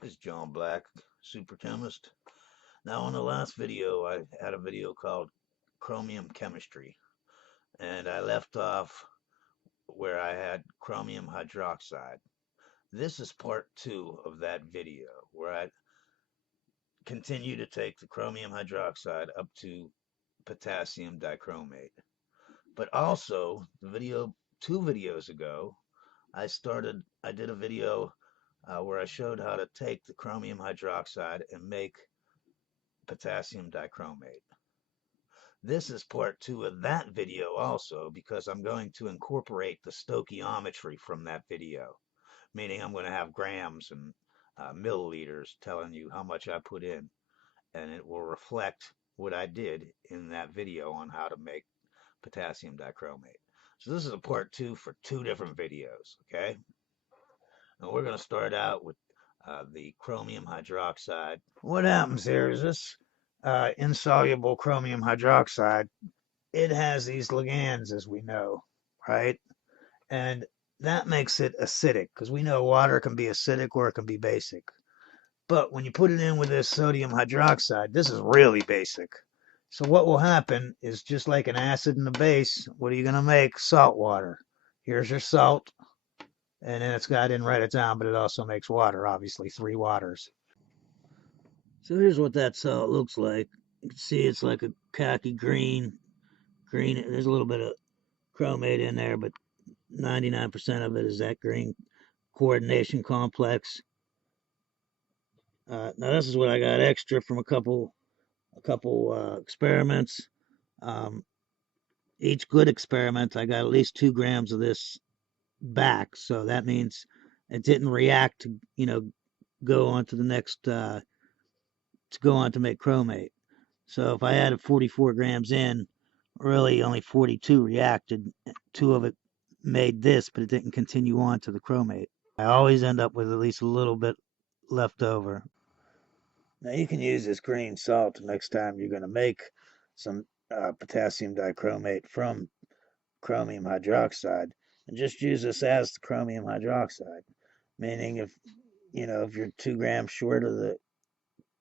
This is John Black, Super Chemist. Now, in the last video, I had a video called Chromium Chemistry, and I left off where I had chromium hydroxide. This is part 2 of that video, where I continue to take the chromium hydroxide up to potassium dichromate. But also, two videos ago, I did a video where I showed how to take the chromium hydroxide and make potassium dichromate. This is part 2 of that video also, because I'm going to incorporate the stoichiometry from that video, meaning I'm going to have grams and milliliters telling you how much I put in, and it will reflect what I did in that video on how to make potassium dichromate. So this is a part 2 for 2 different videos, okay? And we're going to start out with the chromium hydroxide. What happens here is this insoluble chromium hydroxide, it has these ligands, as we know, right? And that makes it acidic, because we know water can be acidic or it can be basic. But when you put it in with this sodium hydroxide, this is really basic. So what will happen is, just like an acid and a base, what are you going to make? Salt water. Here's your salt, and then I didn't write it down, but it also makes water, obviously, 3 waters. So here's what that salt looks like. You can see it's like a khaki green. There's a little bit of chromate in there, but 99% of it is that green coordination complex. Now this is what I got extra from a couple experiments. Each good experiment, I got at least 2 grams of this back, so that means it didn't react to go on to the next to go on to make chromate. So if I added 44 grams in, really only 42 reacted. 2 of it made this, but it didn't continue on to the chromate. I always end up with at least a little bit left over. Now you can use this green salt next time you're going to make some potassium dichromate from chromium hydroxide, and just use this as the chromium hydroxide. Meaning, if you're 2 grams short of the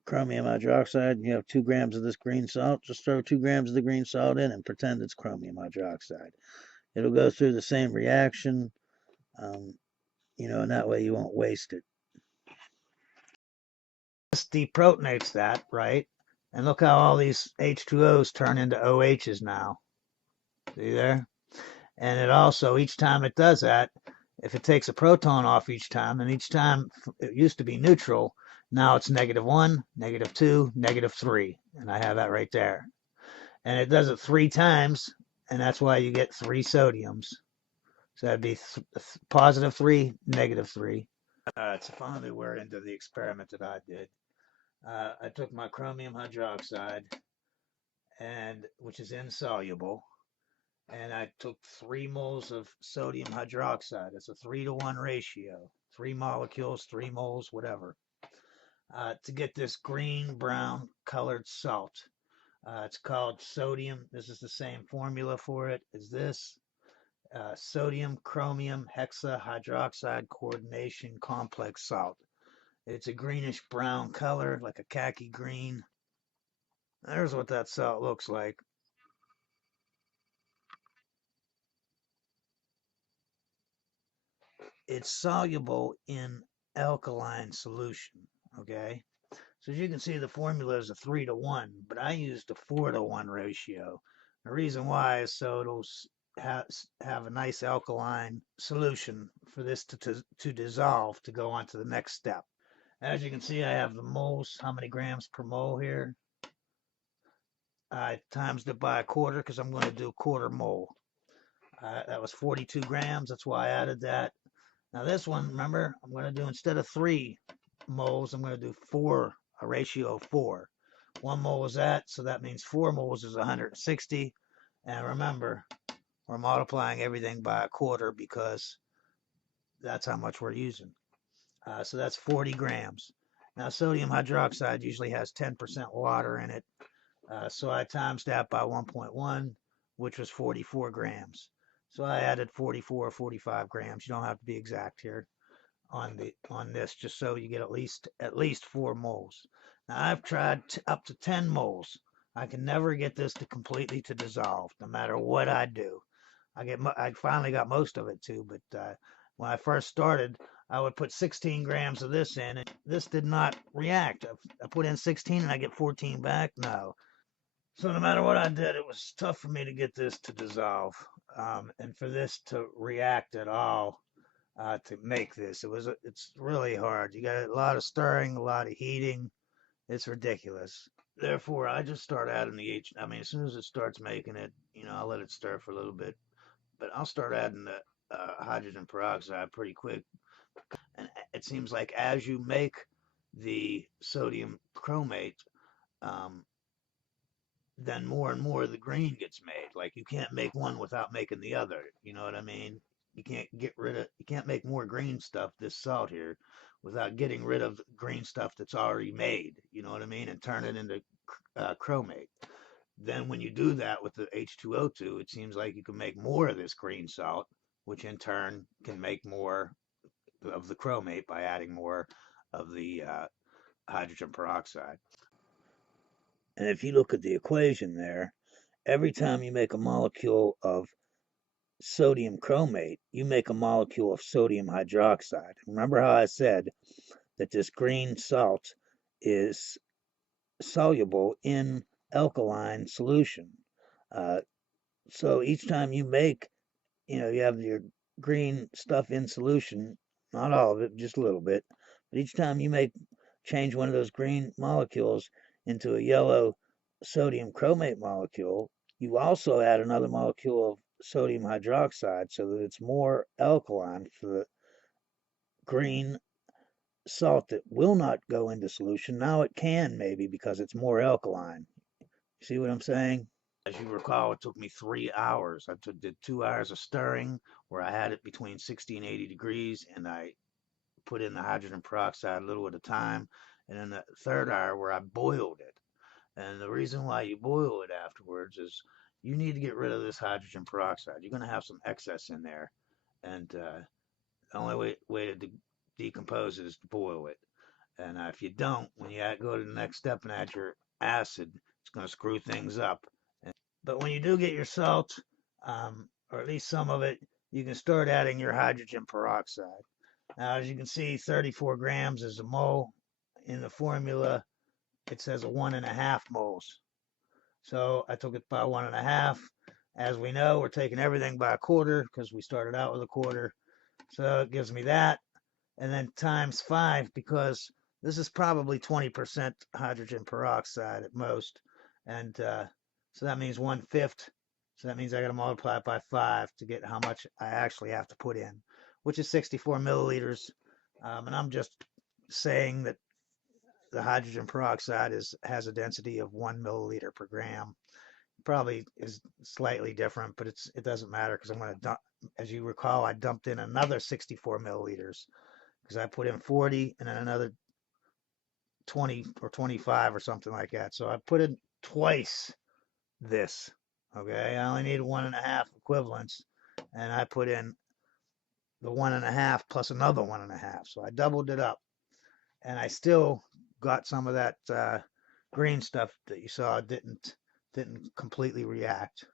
chromium hydroxide, and you have 2 grams of this green salt, just throw 2 grams of the green salt in and pretend it's chromium hydroxide. It'll go through the same reaction, and that way you won't waste it. This deprotonates that, right? And look how all these H2Os turn into OHs now. See there? And it also, each time it does that, if it takes a proton off each time, and each time it used to be neutral, now it's -1, -2, -3. And I have that right there. And it does it 3 times, and that's why you get 3 sodiums. So that'd be +3, -3. So finally we're into the experiment that I did. I took my chromium hydroxide, which is insoluble, and I took 3 moles of sodium hydroxide. It's a 3-to-1 ratio, 3 molecules, 3 moles, whatever, to get this green-brown colored salt. It's called sodium. This is the same formula for it as this. Sodium chromium hexahydroxide coordination complex salt. It's a greenish brown color, like a khaki green. There's what that salt looks like. It's soluble in alkaline solution, okay? So as you can see, the formula is a 3-to-1, but I used a 4-to-1 ratio. The reason why is so it'll have a nice alkaline solution for this to dissolve to go on to the next step. As you can see, I have the moles, how many grams per mole here. I times it by a quarter because I'm going to do 1/4 mole. That was 42 grams. That's why I added that. Now this one, remember, I'm going to do, instead of 3 moles, I'm going to do 4, a ratio of 4. 1 mole is that, so that means 4 moles is 160. And remember, we're multiplying everything by a quarter because that's how much we're using. So that's 40 grams. Now sodium hydroxide usually has 10% water in it. So I times that by 1.1, which was 44 grams. So I added 44 or 45 grams. You don't have to be exact here. on this, just so you get at least 4 moles. Now I've tried up to 10 moles. I can never get this to completely to dissolve, no matter what I do. I finally got most of it too, but when I first started, I would put 16 grams of this in, and this did not react. I put in 16 and I get 14 back. No. So no matter what I did, it was tough for me to get this to dissolve, and for this to react at all. To make this, it's really hard. You got a lot of stirring, a lot of heating. It's ridiculous. Therefore, I just start adding the I mean, as soon as it starts making it, I'll let it stir for a little bit, but I'll start adding the hydrogen peroxide pretty quick. And it seems like as you make the sodium chromate, um, then more and more the green gets made. Like, you can't make one without making the other. You know what I mean? You can't make more green stuff, this salt here, without getting rid of green stuff that's already made. You know what I mean? And turn it into chromate. Then when you do that with the H2O2, it seems like you can make more of this green salt, which in turn can make more of the chromate by adding more of the hydrogen peroxide. And if you look at the equation there, every time you make a molecule of sodium chromate, you make a molecule of sodium hydroxide. Remember how I said that this green salt is soluble in alkaline solution. So each time you make, you have your green stuff in solution, not all of it, just a little bit, but each time you change one of those green molecules into a yellow sodium chromate molecule, you also add another molecule of sodium hydroxide so that it's more alkaline for the green salt that will not go into solution. Now it can, maybe, because it's more alkaline. You see what I'm saying? As you recall, it took me 3 hours. I did 2 hours of stirring where I had it between 60 and 80 degrees, and I put in the hydrogen peroxide a little at a time. And then the third hour where I boiled it. And the reason why you boil it afterwards is you need to get rid of this hydrogen peroxide. You're going to have some excess in there. And the only way to decompose it is to boil it. And if you don't, when you go to the next step and add your acid, it's going to screw things up. But when you do get your salt, or at least some of it, you can start adding your hydrogen peroxide. Now, as you can see, 34 grams is a mole. In the formula, it says 1.5 moles. So I took it by 1.5. As we know, we're taking everything by a quarter because we started out with a quarter. So it gives me that. And then times 5, because this is probably 20% hydrogen peroxide at most. And so that means 1/5. So that means I got to multiply it by 5 to get how much I actually have to put in, which is 64 milliliters. And I'm just saying that the hydrogen peroxide has a density of 1 milliliter per gram. Probably is slightly different, but it doesn't matter because I'm going to dump. As you recall, I dumped in another 64 milliliters because I put in 40 and then another 20 or 25 or something like that. So I put in twice this. Okay, I only need 1.5 equivalents, and I put in the 1.5 plus another 1.5. So I doubled it up, and I still got some of that green stuff that you saw didn't completely react.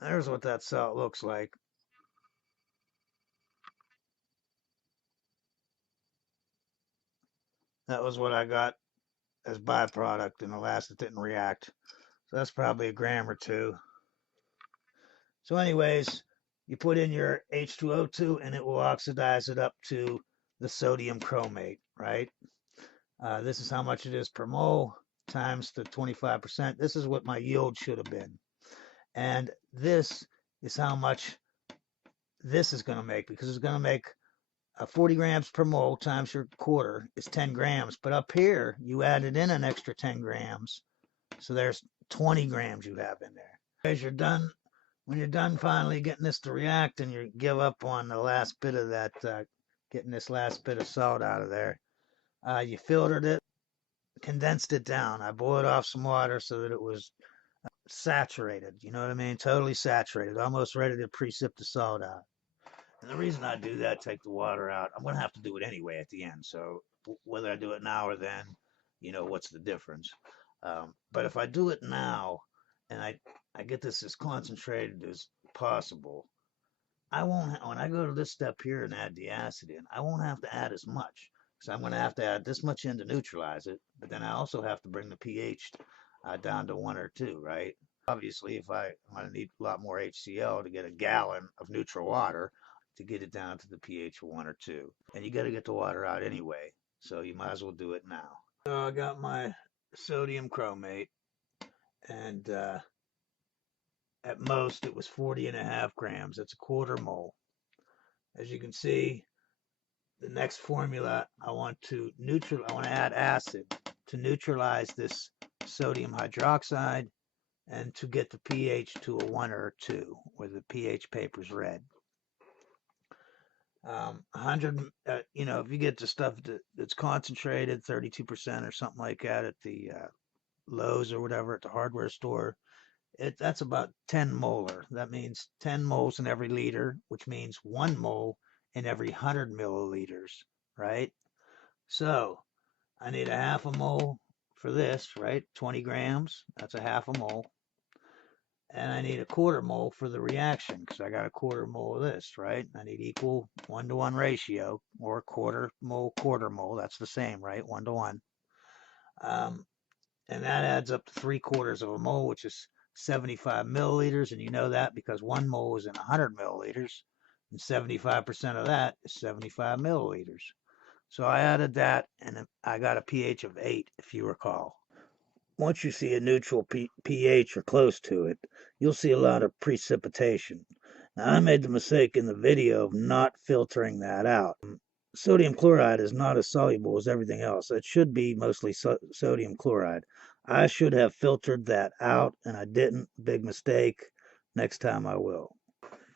There's what that salt looks like. That was what I got as byproduct in the last that didn't react. So that's probably a gram or two. So anyways, you put in your H2O2 and it will oxidize it up to the sodium chromate, right? This is how much it is per mole times the 25%. This is what my yield should have been. And this is how much this is going to make, because it's going to make 40 grams per mole times your quarter is 10 grams. But up here, you added in an extra 10 grams. So there's 20 grams you have in there. As you're done, when you're done finally getting this to react and you give up on the last bit of that, getting this last bit of salt out of there, you filtered it, condensed it down. I boiled off some water so that it was saturated, you know what I mean? Totally saturated, almost ready to precip the salt out. And the reason I do that, take the water out, I'm going to have to do it anyway at the end. So whether I do it now or then, you know, what's the difference? But if I do it now and I get this as concentrated as possible, I won't, when I go to this step here and add the acid in, I won't have to add as much. So I'm going to have to add this much in to neutralize it, but then I also have to bring the pH down to 1 or 2, right? Obviously, if I'm going to need a lot more HCl to get a gallon of neutral water to get it down to the pH of 1 or 2. And you got to get the water out anyway, so you might as well do it now. So I got my sodium chromate, and at most it was 40.5 grams. That's a quarter mole. As you can see, the next formula, I want to add acid to neutralize this sodium hydroxide and to get the pH to a 1 or a 2, where the pH paper's red. 100, you know, if you get the stuff that's concentrated, 32% or something like that at the Lowe's or whatever at the hardware store, that's about 10 molar. That means 10 moles in every liter, which means 1 mole in every 100 milliliters, right? So I need a half a mole for this, right? 20 grams, that's a half a mole. And I need a quarter mole for the reaction, because I got a quarter mole of this, right? I need equal 1-to-1 ratio, or quarter mole, that's the same, right? 1-to-1. And that adds up to 3/4 of a mole, which is 75 milliliters, and you know that because 1 mole is in 100 milliliters, and 75% of that is 75 milliliters. So I added that, and I got a pH of 8, if you recall. Once you see a neutral pH or close to it, you'll see a lot of precipitation. Now, I made the mistake in the video of not filtering that out. Sodium chloride is not as soluble as everything else. It should be mostly sodium chloride. I should have filtered that out, and I didn't. Big mistake. Next time I will.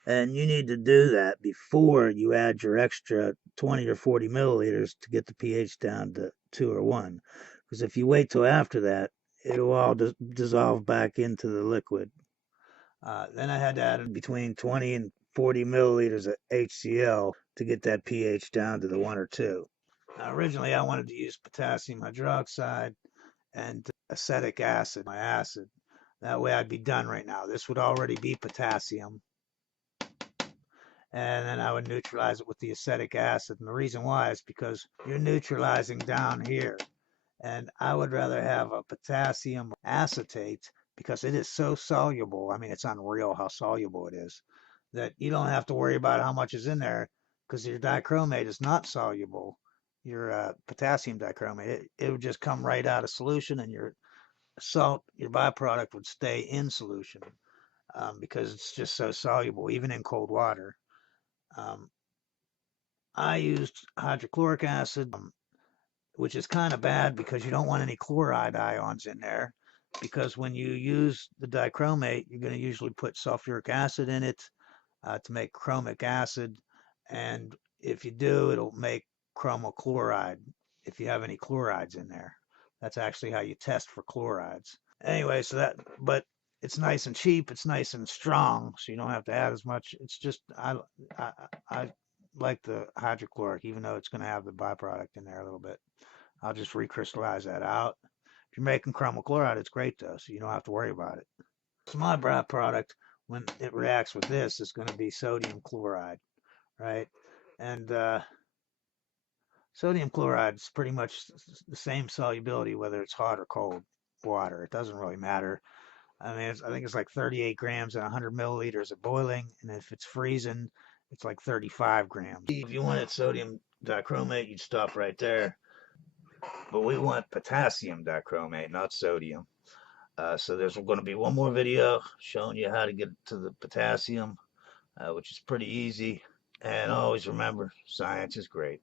And you need to do that before you add your extra 20 or 40 milliliters to get the pH down to 2 or 1. Because if you wait till after that, it'll all dissolve back into the liquid. Then I had to add between 20 and 40 milliliters of HCl to get that pH down to the 1 or 2. Now, originally, I wanted to use potassium hydroxide and acetic acid, my acid. That way I'd be done right now. This would already be potassium. And then I would neutralize it with the acetic acid. And the reason why is because you're neutralizing down here. And I would rather have a potassium acetate because it is so soluble. I mean, it's unreal how soluble it is, that you don't have to worry about how much is in there, because your dichromate is not soluble. Your potassium dichromate, it would just come right out of solution, and your salt, your byproduct, would stay in solution because it's just so soluble, even in cold water. I used hydrochloric acid, which is kind of bad because you don't want any chloride ions in there, because when you use the dichromate, you're going to usually put sulfuric acid in it to make chromic acid, and if you do, it'll make chromochloride if you have any chlorides in there. That's actually how you test for chlorides. Anyway, but it's nice and cheap, it's nice and strong, so you don't have to add as much. It's just, I like the hydrochloric, even though it's going to have the byproduct in there a little bit. I'll just recrystallize that out. If you're making chromochloride, it's great though, so you don't have to worry about it. So my byproduct, when it reacts with this, is going to be sodium chloride, right? And sodium chloride is pretty much the same solubility whether it's hot or cold water. It doesn't really matter. I mean, I think it's like 38 grams and 100 milliliters at boiling, and if it's freezing, it's like 35 grams. If you wanted sodium dichromate, you'd stop right there. But we want potassium dichromate, not sodium. So there's going to be one more video showing you how to get to the potassium, which is pretty easy. And always remember, science is great.